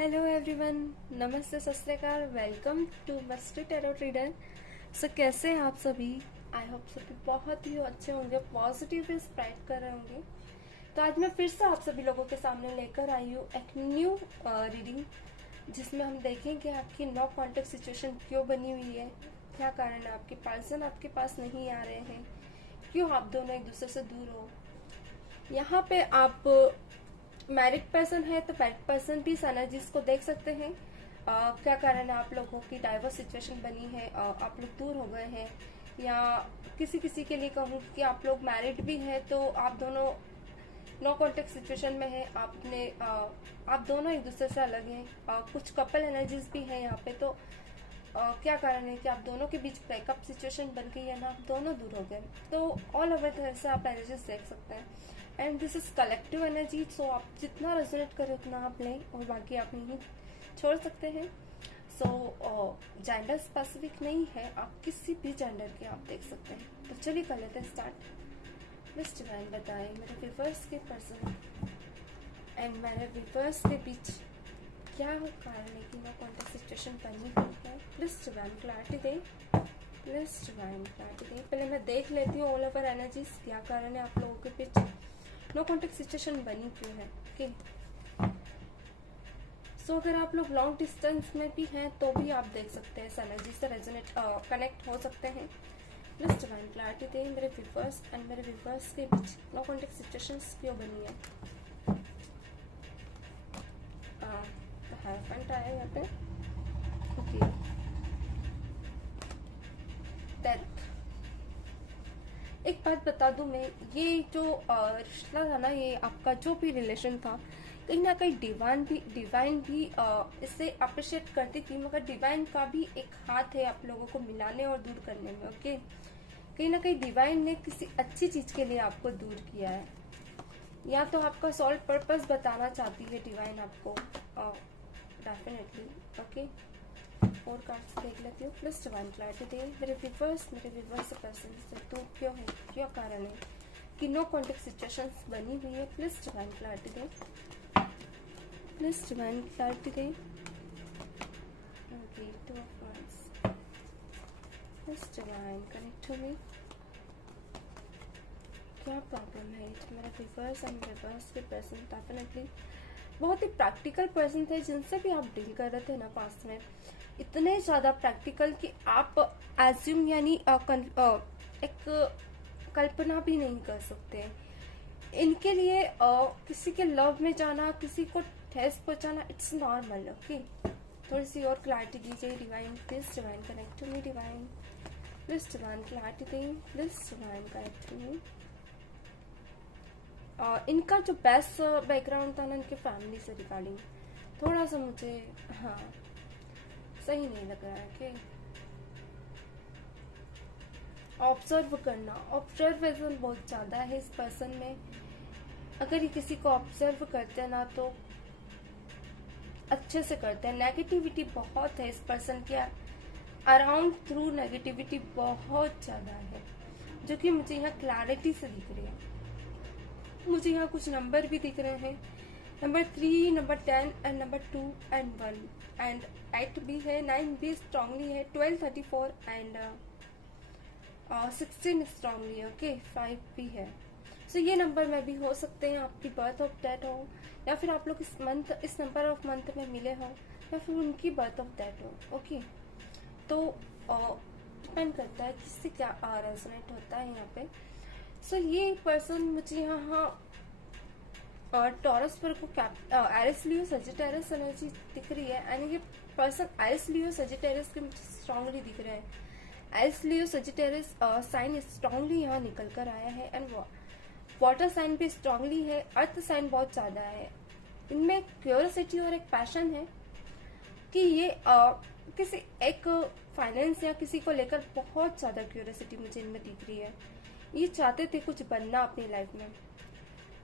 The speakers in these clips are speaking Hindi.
हेलो एवरीवन, नमस्ते, Sat Sri Akal, welcome to mystery tarot reader. So कैसे हैं आप सभी? आई होप सभी बहुत ही अच्छे होंगे, पॉजिटिव स्प्रेड कर रहे होंगे। तो आज मैं फिर से आप सभी लोगों के सामने लेकर आई हूँ एक न्यू रीडिंग, जिसमें हम देखेंगे आपकी नो कॉन्टेक्ट सिचुएशन क्यों बनी हुई है, क्या कारण है आपके पर्सन आपके पास नहीं आ रहे हैं, क्यों आप दोनों एक दूसरे से दूर हो। यहाँ पे आप मैरिड पर्सन है तो मैरिड पर्सन भी इस एनर्जीज को देख सकते हैं। क्या कारण है आप लोगों की डाइवर्स सिचुएशन बनी है, आप लोग दूर हो गए हैं, या किसी किसी के लिए कहूँ कि आप लोग मैरिड भी हैं तो आप दोनों नो कॉन्टेक्ट सिचुएशन में है, आप दोनों एक दूसरे से अलग हैं। कुछ कपल एनर्जीज भी हैं यहाँ पे। तो क्या कारण है कि आप दोनों के बीच ब्रेकअप सिचुएशन बन गई है ना, आप दोनों दूर हो गए। तो ऑल ओवर तरह से आप एनर्जीज देख सकते हैं। And this is collective energy, so आप जितना रेजोनेट करें उतना आप लें और बाकी आप नहीं छोड़ सकते हैं। सो जेंडर स्पेसिफिक नहीं है, आप किसी भी जेंडर के आप देख सकते हैं। तो चलिए कर लेते हैं स्टार्ट। प्लीज डिवाइन बताएं मेरे व्यूअर्स के पर्सन एंड मेरे व्यूअर्स के बीच क्या कारण है कि नो कॉन्टेक्ट सिचुएशन बनी हुई है। प्लीज डिवाइन क्लैरिटी दे, प्लीज डिवाइन क्लैरिटी दे। पहले मैं देख लेती हूँ ऑल ओवर एनर्जीज, क्या कारण है आप लोगों के बीच नो कॉन्टेक्ट सिचुएशन बनी क्यों है। ओके, सो अगर आप लोग लॉन्ग डिस्टेंस में भी हैं तो भी आप देख सकते हैं इस एनर्जी से रेजोनेट कनेक्ट हो सकते हैं। प्लीज डिवाइन क्लैरिटी दे मेरे व्यूअर्स एंड मेरे व्यूअर्स के बीच नो कॉन्टेक्ट सिचुएशंस क्यों बनी है। हायरफेंट आया यहाँ पे। Okay, death. एक बात बता दूं मैं, ये जो रिश्ता था ना, ये आपका जो भी रिलेशन था, कहीं ना कहीं डिवाइन भी इससे अप्रिशिएट करती थी, मगर डिवाइन का भी एक हाथ है आप लोगों को मिलाने और दूर करने में। ओके, कहीं ना कहीं डिवाइन ने किसी अच्छी चीज के लिए आपको दूर किया है, या तो आपका सॉल्व पर्पस बताना चाहती है डिवाइन आपको, डेफिनेटली। ओके, 4 कार्ड्स देख लेती हूँ। प्लस डिवाइन क्लैरिटी दे मेरे व्यूअर्स से पर्सन से तो क्यों है, क्या कारण है कि नो कॉन्टेक्ट सिचुएशंस बनी हुई है। प्लस डिवाइन क्लैरिटी दे, प्लस डिवाइन क्लैरिटी दे। Okay, 2 of wands. Plus divine connect to me, क्या प्रॉब्लम है मेरे व्यूअर्स एंड व्यूअर्स के पर्सन। डेफिनेटली बहुत ही प्रैक्टिकल पर्सन थे जिनसे भी आप डील कर रहे थे ना पास्ट में, इतने ज्यादा प्रैक्टिकल कि आप एज्यूम यानी एक कल्पना भी नहीं कर सकते। इनके लिए किसी के लव में जाना, किसी को ठेस पहुंचाना, इट्स नॉर्मल। ओके, थोड़ी सी और क्लैरिटी दीजिए divine. Please divine connect to me, divine please divine clarity दें, please divine connect to me. इनका जो बेस्ट बैकग्राउंड था ना, इनके फैमिली से रिगार्डिंग थोड़ा सा मुझे सही नहीं लग रहा है। कि ऑब्जर्व करना, ऑब्जर्वेशन बहुत ज्यादा है इस पर्सन में। अगर ये किसी को ऑब्जर्व करते हैं ना तो अच्छे से करते हैं। नेगेटिविटी बहुत है इस पर्सन के अराउंड, थ्रू नेगेटिविटी बहुत ज्यादा है, जो कि मुझे यहाँ क्लैरिटी से दिख रही है। मुझे यहाँ कुछ नंबर भी दिख रहे हैं, number 3, number 10 and number 2 and 1 and 8 भी है, 9 भी स्ट्रांगली है, 12, 34 एंड 16 स्ट्रांगली। ओके, 5 भी है। सो ये नंबर में भी हो सकते हैं आपकी बर्थ ऑफ डेथ हो, या फिर आप लोग इस नंबर ऑफ मंथ में मिले हो, या फिर उनकी बर्थ ऑफ डेथ हो। ओके, तो डिपेंड करता है किससे क्या रेजोनेट होता है यहाँ पे। सो ये पर्सन मुझे यहाँ टॉरस पर को एरिस लियो सजिटेरियस एनर्जी दिख रही है, एंड ये पर्सन एरिस लियो सजिटेरियस के मुझे स्ट्रांगली दिख रहे हैं। Aries Leo Sagittarius sign strongly यहाँ निकल कर आया है, एंड वाटर साइन भी स्ट्रांगली है, अर्थ साइन बहुत ज्यादा है। इनमें क्यूरियोसिटी और एक पैशन है कि ये किसी एक फाइनेंस या किसी को लेकर बहुत ज्यादा क्यूरियोसिटी मुझे इनमें दिख रही है। ये चाहते थे कुछ बनना अपनी लाइफ में,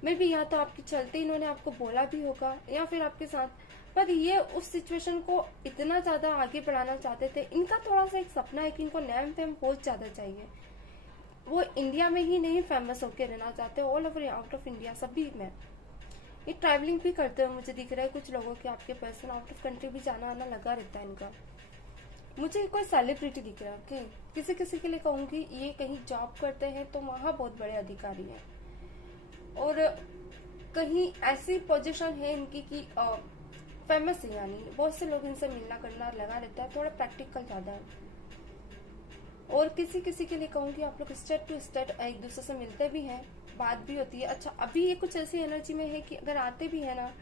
मे बी या तो आपके चलते इन्होंने आपको बोला भी होगा, या फिर आपके साथ, पर ये उस सिचुएशन को इतना ज्यादा आगे बढ़ाना चाहते थे। इनका थोड़ा सा एक सपना है कि इनको नेम फेम बहुत ज्यादा चाहिए। वो इंडिया में ही नहीं फेमस होके रहना चाहते, all over out of India सभी में। ये ट्रैवलिंग भी करते हुए मुझे दिख रहा है कुछ लोगों के, आपके पर्सन आउट ऑफ कंट्री भी जाना आना लगा रहता है इनका। मुझे कोई सेलिब्रिटी दिख रहा है, ओके। किसी किसी के लिए कहूंगी ये कहीं जॉब करते हैं तो वहां बहुत बड़े अधिकारी हैं, और कहीं ऐसी पोजीशन है इनकी कि फेमस है, यानी बहुत से लोग इनसे मिलना करना लगा रहता है, थोड़ा प्रैक्टिकल ज्यादा है। और किसी किसी के लिए कहूंगी आप लोग स्टेट टू स्टेट एक दूसरे से मिलते भी हैं, बात भी होती है। अच्छा, अभी ये कुछ ऐसी एनर्जी में है कि अगर आते भी है ना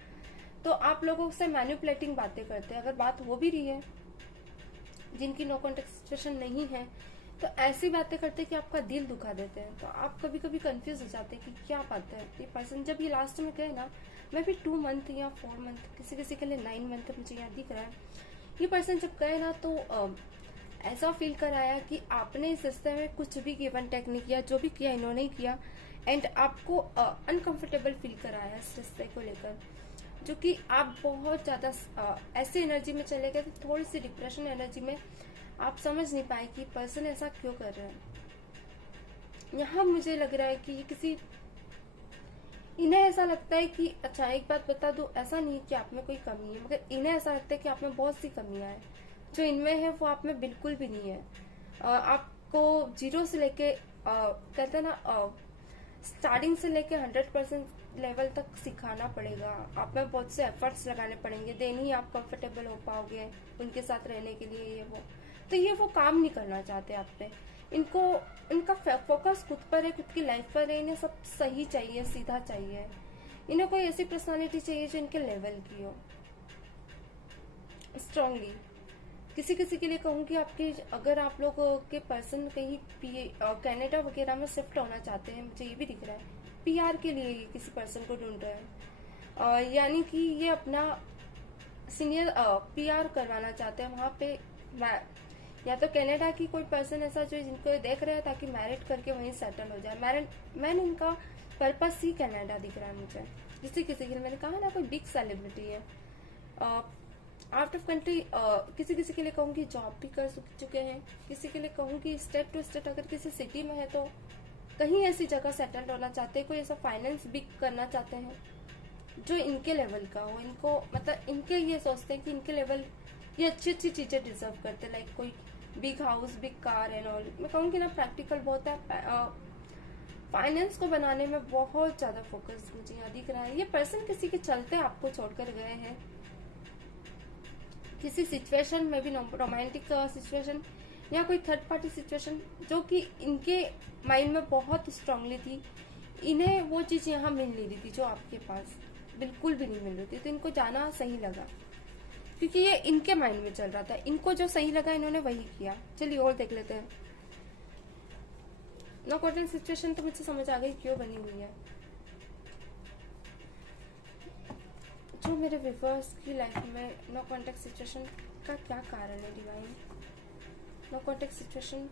तो आप लोगों से मैनिपुलेटिंग बातें करते हैं। अगर बात हो भी रही है, जिनकी नो कॉन्टेक्ट सिचुएशन नहीं है, तो ऐसी बातें करते हैं कि आपका दिल दुखा देते हैं। तो आप कभी कभी कंफ्यूज हो जाते हैं कि क्या बात है। ये पर्सन जब ये लास्ट में गए ना, मैं भी 2 मंथ या 4 मंथ, किसी किसी के लिए 9 मंथ मुझे यहाँ दिख रहा है, ये पर्सन जब गए ना तो ऐसा फील कराया कि आपने इस रिश्ते में कुछ भी गिवन टेक नहीं किया, जो भी किया इन्होंने ही किया, एंड आपको अनकंफर्टेबल फील कराया इस रिश्ते को लेकर, जो कि आप बहुत ज्यादा ऐसी एनर्जी में चले गए थे, थोड़ी सी डिप्रेशन एनर्जी में। आप समझ नहीं पाए कि पर्सन ऐसा क्यों कर रहा है। यहाँ मुझे लग रहा है कि ये किसी, इन्हें ऐसा लगता है कि अच्छा एक बात बता दो, ऐसा नहीं है कि आप में कोई कमी है, मगर इन्हें ऐसा लगता है कि आप में बहुत सी कमियां हैं, जो इनमें है वो आप में बिल्कुल भी नहीं है। आपको जीरो से लेके कहते हैं ना, स्टार्टिंग से लेके 100% लेवल तक सिखाना पड़ेगा। आप में बहुत से एफर्ट्स लगाने पड़ेंगे, देन ही आप कंफर्टेबल हो पाओगे उनके साथ रहने के लिए। ये वो तो ये वो काम नहीं करना चाहते आप पे। इनको इनका फोकस खुद पर है, खुद की लाइफ पर है। इन्हें सब सही चाहिए, सीधा चाहिए। इन्हें कोई ऐसी पर्सनालिटी चाहिए जो इनके लेवल की हो, स्ट्रांगली। किसी किसी के लिए कहूंगी आपके, अगर आप लोग के पर्सन कहीं कनाडा वगैरह में शिफ्ट होना चाहते हैं, मुझे ये भी दिख रहा है पीआर के लिए ये किसी पर्सन को ढूंढ रहे हैं, यानी कि ये अपना सीनियर पीआर करवाना चाहते हैं वहां पे। या तो कनाडा की कोई पर्सन ऐसा जो जिनको देख रहे हैं ताकि मैरिड करके वहीं सेटल हो जाए। मैंने इनका पर्पस ही कनाडा दिख रहा है मुझे। किसी किसी के लिए मैंने कहा ना कोई बिग सेलिब्रिटी है, आउट ऑफ कंट्री। किसी किसी के लिए कहूंगी जॉब भी कर चुके हैं। किसी के लिए कहूंगी स्टेट टू स्टेट, अगर किसी सिटी में है तो कहीं ऐसी जगह सेटल होना चाहते हैं, कोई ऐसा फाइनेंस बिग करना चाहते हैं जो इनके लेवल का हो। इनको मतलब इनके ये सोचते हैं कि इनके लेवल ये अच्छी अच्छी चीजें डिजर्व करते हैं, लाइक कोई big house, big car and all. मैं कहूंगी ना प्रैक्टिकल बहुत है, फाइनेंस को बनाने में बहुत ज्यादा फोकस मुझे यहाँ दिख रहा है। ये पर्सन किसी के चलते आपको छोड़कर गए हैं, किसी सिचुएशन में भी, रोमांटिक सिचुएशन या कोई थर्ड पार्टी सिचुएशन जो कि इनके माइंड में बहुत स्ट्रांगली थी। इन्हें वो चीज यहाँ मिल नहीं रही थी जो आपके पास बिल्कुल भी नहीं मिल रही थी, तो इनको जाना सही लगा क्योंकि ये इनके माइंड में चल रहा था। इनको जो सही लगा इन्होंने वही किया। चलिए और देख लेते हैं। नो कॉन्टेक्ट सिचुएशन तो मुझे समझ आ गई क्यों बनी हुई है। जो मेरे व्यूअर्स की लाइफ में नो कॉन्टेक्ट सिचुएशन का क्या कारण है डिवाइन? नो कॉन्टेक्ट सिचुएशन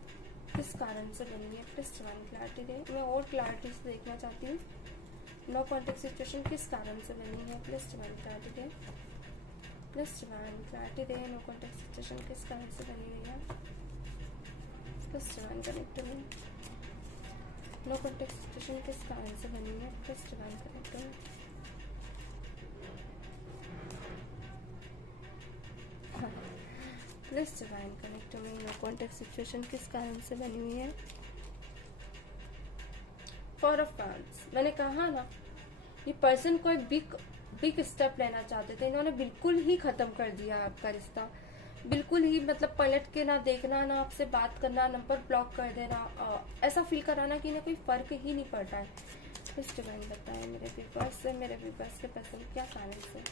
किस कारण से बनी है? प्लीज डिवाइन क्लैरिटी दे। मैं और क्लैरिटी से देखना चाहती हूँ। नो कॉन्टेक्ट सिचुएशन किस कारण से बनी है? प्लीज डिवाइन क्लैरिटी दे। प्लीज डिवाइन क्लैरिटी दे। नो कॉन्टेक्ट सिचुएशन किस कारण से बनी हुई है? Please divine connect to me. No contact situation किस कारण से बनी है? Please divine connect to me. Please divine connect to me. No contact situation किस कारण से बनी हुई है? For a fans. मैंने कहा ना ये पर्सन कोई बिग स्टेप लेना चाहते थे, इन्होंने बिल्कुल ही खत्म कर दिया आपका रिश्ता। बिल्कुल ही मतलब पलट के ना देखना, ना आपसे बात करना, नंबर ब्लॉक कर देना, ऐसा फील कराना कि इन्हें कोई फर्क ही नहीं पड़ रहा है। प्लीज डिवाइन बताएं मेरे व्यूअर्स से, मेरे व्यूअर्स के पर्सन क्या कारण से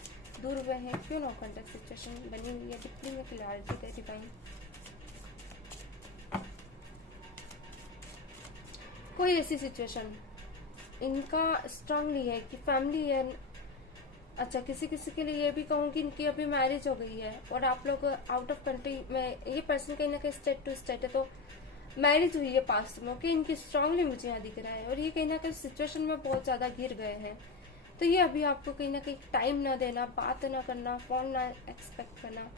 दूर हुए हैं, क्यों नो कॉन्टेक्ट सिचुएशन बनी हुई है? डिप्ली में क्लियरिटी दे डिवाइन। कोई ऐसी सिचुएशन इनका स्ट्रांगली है कि फैमिली है। अच्छा, किसी किसी के लिए ये भी कहूंगी इनकी अभी मैरिज हो गई है और आप लोग आउट ऑफ कंट्री में, ये पर्सन कहीं ना कहीं स्टेट टू स्टेट है, तो मैरिज हुई है पास्ट में। ओके, इनकी स्ट्रांगली मुझे यहाँ दिख रहा है और ये कहीं ना कहीं सिचुएशन में बहुत ज्यादा घिर गए हैं। तो ये अभी आपको कहीं ना कहीं टाइम ना देना, बात ना करना, फोन ना एक्सपेक्ट करना,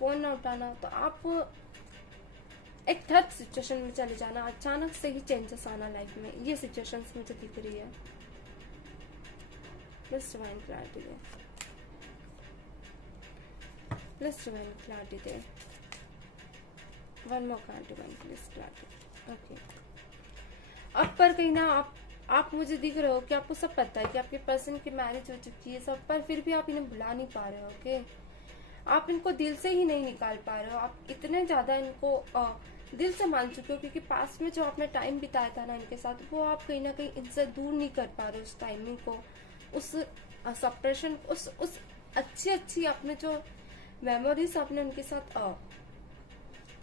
फोन ना उठाना, तो आप एक थर्ड सिचुएशन में चले जाना, अचानक से ही चेंजेस आना लाइफ में। ये सिचुएशंस मुझे दिख रही है। प्लीज डिवाइन क्लैरिटी दे, please divine clarity they, one more card divine please clarity. Okay, अब पर कहीं ना आप मुझे दिख रहे हो कि आपको सब पता है कि आपके पर्सन की मैरिज हो चुकी है सब, पर फिर भी आप इन्हें भुला नहीं पा रहे हो। ओके, आप इनको दिल से ही नहीं निकाल पा रहे हो, आप इतने ज्यादा इनको दिल से मान चुके हो, क्योंकि पास में जो आपने टाइम बिताया था ना इनके साथ, वो आप कहीं ना कहीं इनसे दूर नहीं कर पा रहे हो। उस टाइमिंग को, उस सप्रेशन, उस अच्छी आपने जो मेमोरीज आपने उनके साथ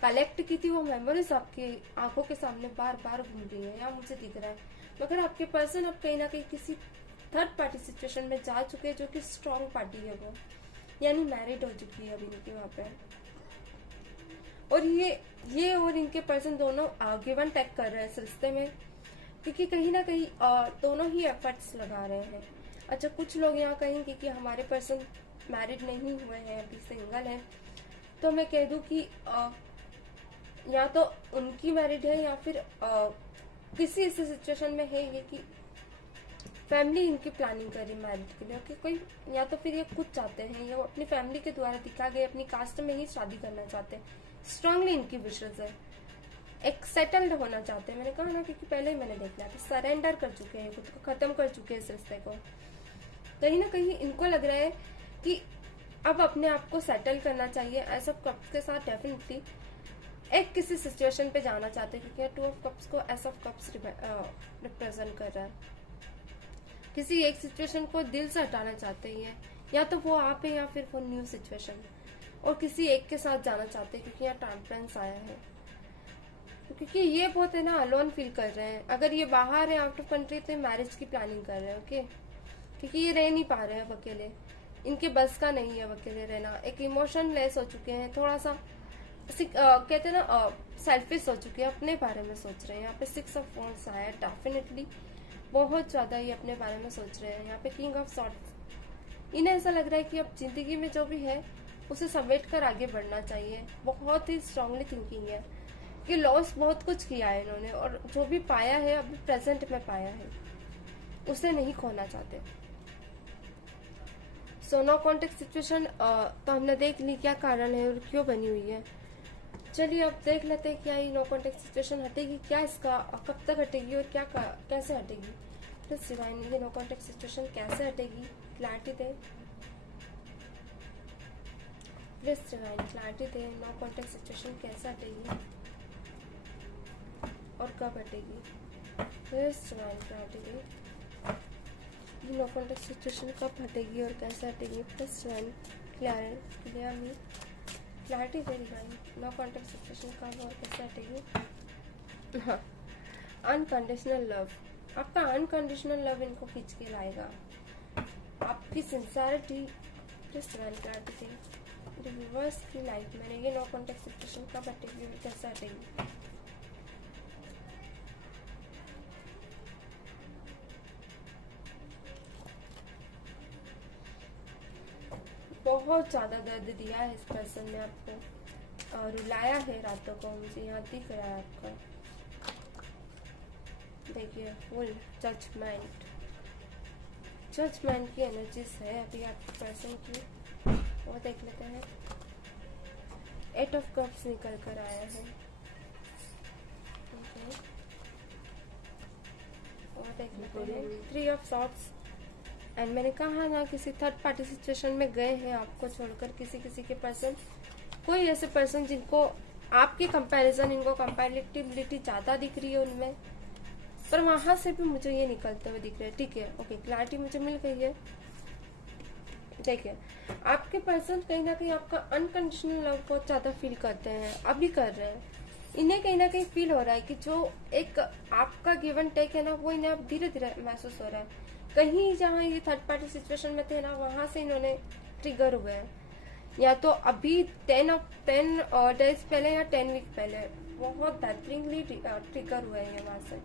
कलेक्ट की थी, वो मेमोरीज आपकी आंखों के सामने बार बार घूम रही है, या मुझे दिख रहा है। मगर आपके पर्सन अब कहीं ना कहीं किसी थर्ड पार्टी सिचुएशन में जा चुके हैं, जो कि स्ट्रॉन्ग पार्टी है वो, यानी मैरिड हो चुकी है अभी इनकी वहां पे। और ये और इनके पर्सन दोनों गिव एंड टेक कर रहे हैं इस रिश्ते में, क्योंकि कहीं ना कहीं दोनों ही एफर्ट्स लगा रहे हैं। अच्छा, कुछ लोग यहाँ कहेंगे कि हमारे पर्सन मैरिड नहीं हुए हैं, अभी सिंगल है, तो मैं कह दूं कि या तो उनकी मैरिड है, या फिर किसी ऐसी सिचुएशन में है ये कि फैमिली इनकी प्लानिंग कर रही मैरिज के लिए। ओके, कोई या तो फिर ये खुद चाहते हैं, ये अपनी फैमिली के द्वारा दिखा गए अपनी कास्ट में ही शादी करना चाहते हैं, स्ट्रांगली इनकी विशेष है, एक सेटल्ड होना चाहते हैं। मैंने कहा ना, क्योंकि पहले ही मैंने देख लिया था, सरेंडर कर चुके हैं, खुद को खत्म कर चुके हैं इस रिश्ते को। कहीं ना कहीं इनको लग रहा है कि अब अपने आप को सेटल करना चाहिए ऐसा कप्स के साथ। डेफिनेटली एक किसी सिचुएशन पे जाना चाहते हैं, क्योंकि टू ऑफ कप्स को एस ऑफ कप्स रिप्रेजेंट कर रहा है। किसी एक सिचुएशन को दिल से हटाना चाहते हैं, या तो वो आप है या फिर वो न्यू सिचुएशन, और किसी एक के साथ जाना चाहते हैं, क्योंकि यहाँ टेम्परेंस आया है। क्योंकि ये बहुत है ना अलोन फील कर रहे हैं। अगर ये बाहर है आउट ऑफ कंट्री, तो मैरिज की प्लानिंग कर रहे हैं। ओके, क्योंकि ये रह नहीं पा रहे हैं अब अकेले, इनके बस का नहीं है अब अकेले रहना। एक इमोशन लेस हो चुके हैं, थोड़ा सा कहते हैं ना सेल्फिश हो चुके हैं, अपने बारे में सोच रहे हैं। यहाँ पे 6 ऑफ वॉन्ड्स आया है, डेफिनेटली बहुत ज्यादा ये अपने बारे में सोच रहे हैं। यहाँ पे किंग ऑफ सॉर्ड्स, इन्हें ऐसा लग रहा है कि अब जिंदगी में जो भी है उसे समेट कर आगे बढ़ना चाहिए। बहुत ही स्ट्रांगली थिंकिंग है कि लॉस बहुत कुछ किया है इन्होंने, और जो भी पाया है अभी प्रेजेंट में पाया है, उसे नहीं खोना चाहते। सो नो कॉन्टेक्ट सिचुएशन तो हमने देख ली क्या कारण है और क्यों बनी हुई है। चलिए अब देख लेते हैं क्या ये नो कॉन्टेक्ट सिचुएशन हटेगी, क्या इसका कब तक हटेगी और क्या कैसे हटेगी। प्लीज डिवाइन, ये नो कॉन्टेक्ट सिचुएशन कैसे हटेगी, क्लैरिटी दे। प्लीज डिवाइन क्लैरिटी दे, नो कॉन्टेक्ट सिचुएशन कैसे हटेगी और कब हटेगी। प्लीज डिवाइन क्लैरिटी दे, ये नो कॉन्टेक्ट सिचुएशन कब हटेगी और कैसे हटेगी। Please divine clear me clarity दे डिवाइन, नो कॉन्टेक्ट सिचुएशन कब और कैसे हटेगी। हाँ, अनकंडीशनल लव, आपका अनकंडीशनल लव इनको खींच के लाएगा, आपकी sincerity. Please divine clarity they, reverse की लाइफ में ये नो कॉन्टेक्ट सिचुएशन कब हटेगी और कैसे हटेगी। बहुत ज्यादा दर्द दिया है इस पर्सन ने आपको, और रुलाया है रातों को, मुझे यहाँ दिख रहा है आपका। देखिए फुल जजमेंट की एनर्जीज है अभी आपके पर्सन की, वो देख लेते हैं। 8 ऑफ कप्स निकल कर आया है, और देख लेते हैं 3 ऑफ सॉर्ड्स। एंड मैंने कहा ना, किसी थर्ड पार्टी सिचुएशन में गए हैं आपको छोड़कर किसी के पर्सन, कोई ऐसे पर्सन जिनको आपके कंपैरिजन, इनको कंपैरेटिबिलिटी ज्यादा दिख रही है उनमें, पर वहां से भी मुझे ये निकलते हुए दिख रहे हैं। ठीक है, ओके, क्लैरिटी मुझे मिल गई है। देखिए, आपके पर्सन कहीं ना कहीं आपका अनकंडीशनल लव बहुत ज्यादा फील करते हैं, अभी कर रहे हैं। इन्हें कहीं ना कहीं फील हो रहा है कि जो एक आपका गिव एंड टेक है ना, वो इन्हें अब धीरे धीरे महसूस हो रहा है। कहीं जहाँ ये थर्ड पार्टी सिचुएशन में थे ना, वहां से इन्होंने ट्रिगर हुए हैं, या तो अभी 10 डेज पहले या 10 वीक पहले बहुत बेहतरीनली ट्रिगर हुए हैं वहां से।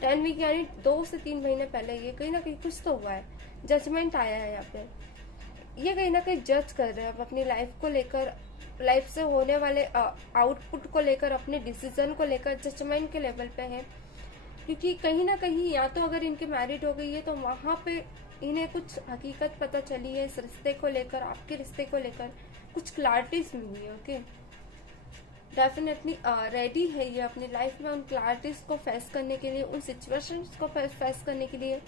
10 वीक यानी 2 से 3 महीने पहले ये कहीं ना कहीं कुछ तो हुआ है, जजमेंट आया है यहाँ पे। ये कहीं ना कहीं जज कर रहे हैं अपनी लाइफ को लेकर, लाइफ से होने वाले आउटपुट को लेकर, अपने डिसीजन को लेकर जजमेंट के लेवल पे है। क्योंकि कहीं ना कहीं या तो अगर इनके मैरिड हो गई है तो वहां पे इन्हें कुछ हकीकत पता चली है इस रिश्ते को लेकर, आपके रिश्ते को लेकर कुछ क्लैरिटीज मिली है। ओके, डेफिनेटली रेडी है ये अपनी लाइफ में उन क्लैरिटीज को फेस करने के लिए, उन सिचुएशंस को फेस करने के लिए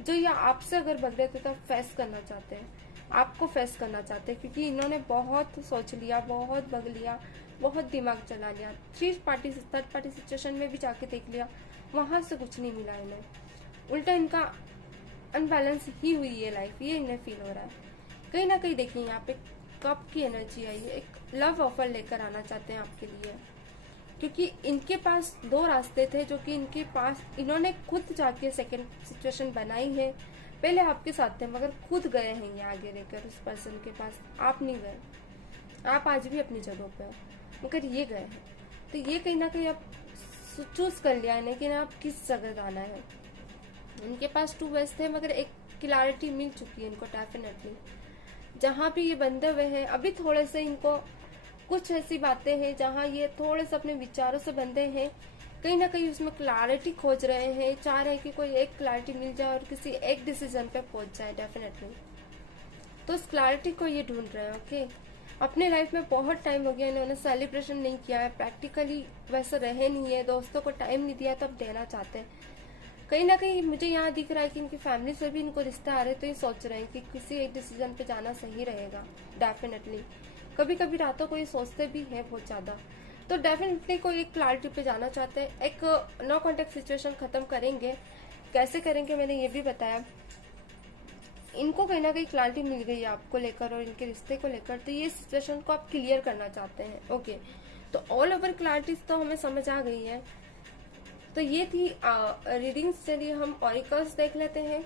जो ये आपसे अगर बदले थे तो फेस करना चाहते हैं, आपको फेस करना चाहते हैं, क्योंकि इन्होंने बहुत सोच लिया, बहुत बग लिया, बहुत दिमाग चला लिया, थर्ड पार्टी सिचुएशन में भी जाके देख लिया, वहां से कुछ नहीं मिला इन्हें। उल्टा इनका अनबैलेंस ही हुई है लाइफ, ये इन्हें फील हो रहा है। कहीं ना कहीं देखिए यहाँ पे कप की एनर्जी आई है, एक लव ऑफर लेकर आना चाहते हैं आपके लिए, क्योंकि इनके पास दो रास्ते थे जो कि इनके पास इन्होंने खुद जाके सेकंड सिचुएशन बनाई है। पहले आपके साथ थे मगर खुद गए हैं ये आगे लेकर उस पर्सन के पास, आप नहीं गए, आप आज भी अपनी जगह पे हो मगर ये गए हैं। तो ये कहीं ना कहीं आप चूज कर लिया है ना कि ना आप किस जगह जाना है। इनके पास 2 वेज थे मगर एक क्लैरिटी मिल चुकी है इनको डेफिनेटली। जहाँ भी ये बंधे हुए हैं अभी थोड़े से इनको कुछ ऐसी बातें हैं जहाँ ये थोड़े से अपने विचारों से बंधे हैं, कहीं ना कहीं उसमें क्लैरिटी खोज रहे हैं, चाह रहे हैं कि कोई एक क्लैरिटी मिल जाए और किसी एक डिसीजन पे पहुंच जाए डेफिनेटली। तो उस क्लैरिटी को ये ढूंढ रहे हैं। ओके, अपने लाइफ में बहुत टाइम हो गया इन्होंने सेलिब्रेशन नहीं किया है, प्रैक्टिकली वैसे रहे नहीं है, दोस्तों को टाइम नहीं दिया, तो अब देना चाहते हैं। कहीं ना कहीं मुझे यहाँ दिख रहा है कि इनकी फैमिली से भी इनको रिश्ते आ रहे हैं, तो ये सोच रहे हैं कि किसी एक डिसीजन पे जाना सही रहेगा डेफिनेटली। कभी कभी रातों को ये सोचते भी हैं बहुत ज्यादा, तो डेफिनेटली कोई एक क्लैरिटी पे जाना चाहते हैं, एक नो कॉन्टेक्ट सिचुएशन खत्म करेंगे। कैसे करेंगे मैंने ये भी बताया। इनको कहीं ना कहीं क्लैरिटी मिल गई है आपको लेकर और इनके रिश्ते को लेकर, तो ये सिचुएशन को आप क्लियर करना चाहते हैं। ओके, तो ऑल ओवर क्लैरिटीज तो हमें समझ आ गई है। तो ये थी रीडिंग्स। चलिए हम ऑरिकल्स देख लेते हैं,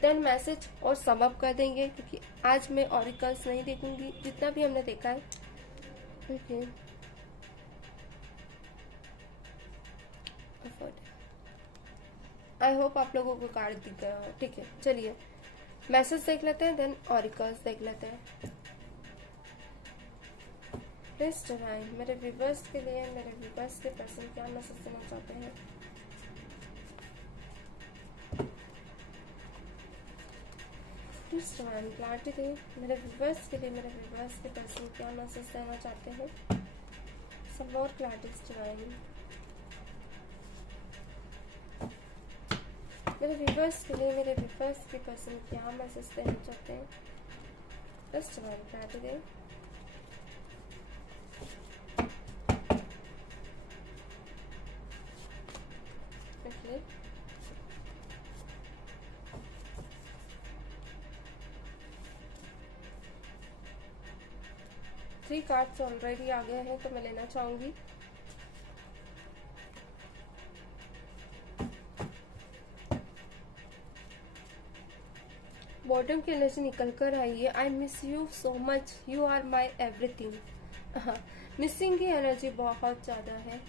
देन मैसेज और सम अप कर देंगे, क्योंकि आज मैं ऑरिकल्स नहीं देखूंगी जितना भी हमने देखा है। ओके, आई होप आप लोगों को कार्ड दिख गया हो। ठीक है, चलिए मैसेज देख लेते हैं, देन ऑरिकल्स देख लेते हैं। प्लीज डिवाइन, मेरे व्यूअर्स के लिए, मेरे व्यूअर्स के पर्सन क्या मैसेज देना चाहते हैं। प्लीज डिवाइन क्लैरिटी दे मेरे व्यूअर्स के लिए, मेरे व्यूअर्स के पर्सन क्या मैसेज देना चाहते हैं। सम मोर क्लैरिटी डिवाइन, मेरे व्यूअर्स के लिए, मेरे व्यूअर्स के पर्सन क्या मैसेज देना चाहते हैं। प्लीज डिवाइन क्लैरिटी दे। Okay. थ्री कार्ड्स ऑलरेडी आ गए हैं तो मैं लेना चाहूंगी। बॉटम की एनर्जी निकल कर आई है। I miss you so much, you are my everything. Missing की एनर्जी बहुत ज्यादा है।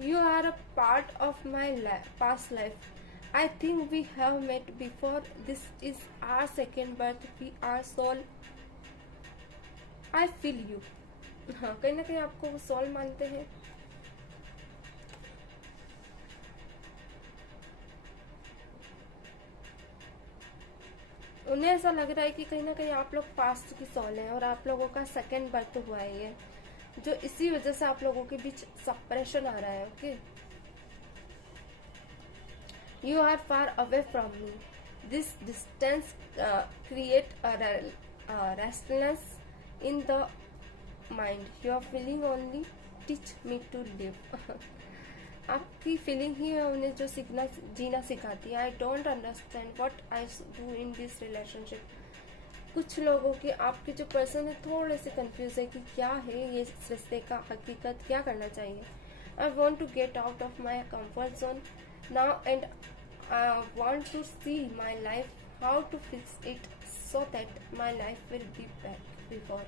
You are a part of my past life. I think we have met before. This is our second birth. We are soul. I feel you. हाँ, कहीं ना कहीं आपको वो सोल मानते हैं। उन्हें ऐसा लग रहा है कि कहीं ना कहीं आप लोग पास्ट की सोल हैं और आप लोगों का सेकंड बर्थ हुआ है ये, जो इसी वजह से आप लोगों के बीच सेपरेशन आ रहा है। Okay, You are far away from me. This distance create a restlessness in the mind. You are feeling only teach me to live. आपकी फीलिंग ही है उन्हें जो सीखना जीना सिखाती है। I don't understand what I do in this relationship. कुछ लोगों के आपके जो पर्सन है थोड़े से कंफ्यूज है कि क्या है ये रिश्ते का हकीकत, क्या करना चाहिए। I want to get out of my comfort zone now and I want to see my life, how to fix it so that my life will be back before.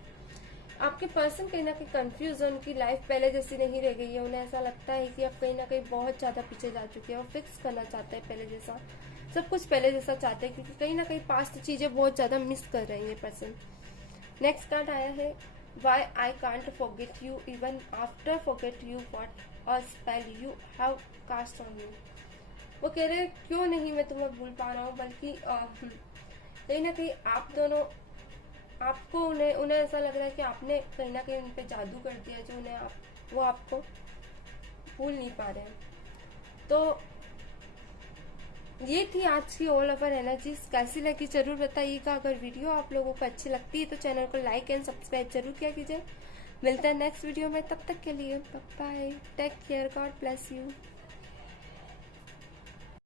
आपके पर्सन कहीं ना कहीं कंफ्यूज है, उनकी लाइफ पहले जैसी नहीं रह गई है। उन्हें ऐसा लगता है कि आप कहीं ना कहीं बहुत ज्यादा पीछे जा चुके हैं और फिक्स करना चाहते हैं पहले जैसा, सब कुछ पहले जैसा चाहते हैं, क्योंकि कहीं ना कहीं पास्ट चीजें बहुत ज्यादा मिस कर रहे हैं ये पर्सन। नेक्स्ट कार्ड आया है why I can't forget you even after forget you what a spell you have cast on you. वो कह रहे हैं क्यों नहीं मैं तुम्हें भूल पा रहा हूँ, बल्कि कहीं ना कहीं आप दोनों, आपको उन्हें उन्हें ऐसा लग रहा है कि आपने कहीं ना कहीं उन पे जादू कर दिया, जो उन्हें वो आपको भूल नहीं पा रहे हैं। तो ये थी आज की ऑल ओवर एनर्जीज। कैसी लगी जरूर बताइएगा। अगर वीडियो आप लोगों को अच्छी लगती है तो चैनल को लाइक एंड सब्सक्राइब जरूर किया कीजिए। मिलता है नेक्स्ट वीडियो में, तब तक के लिए bye bye, take care, God bless you.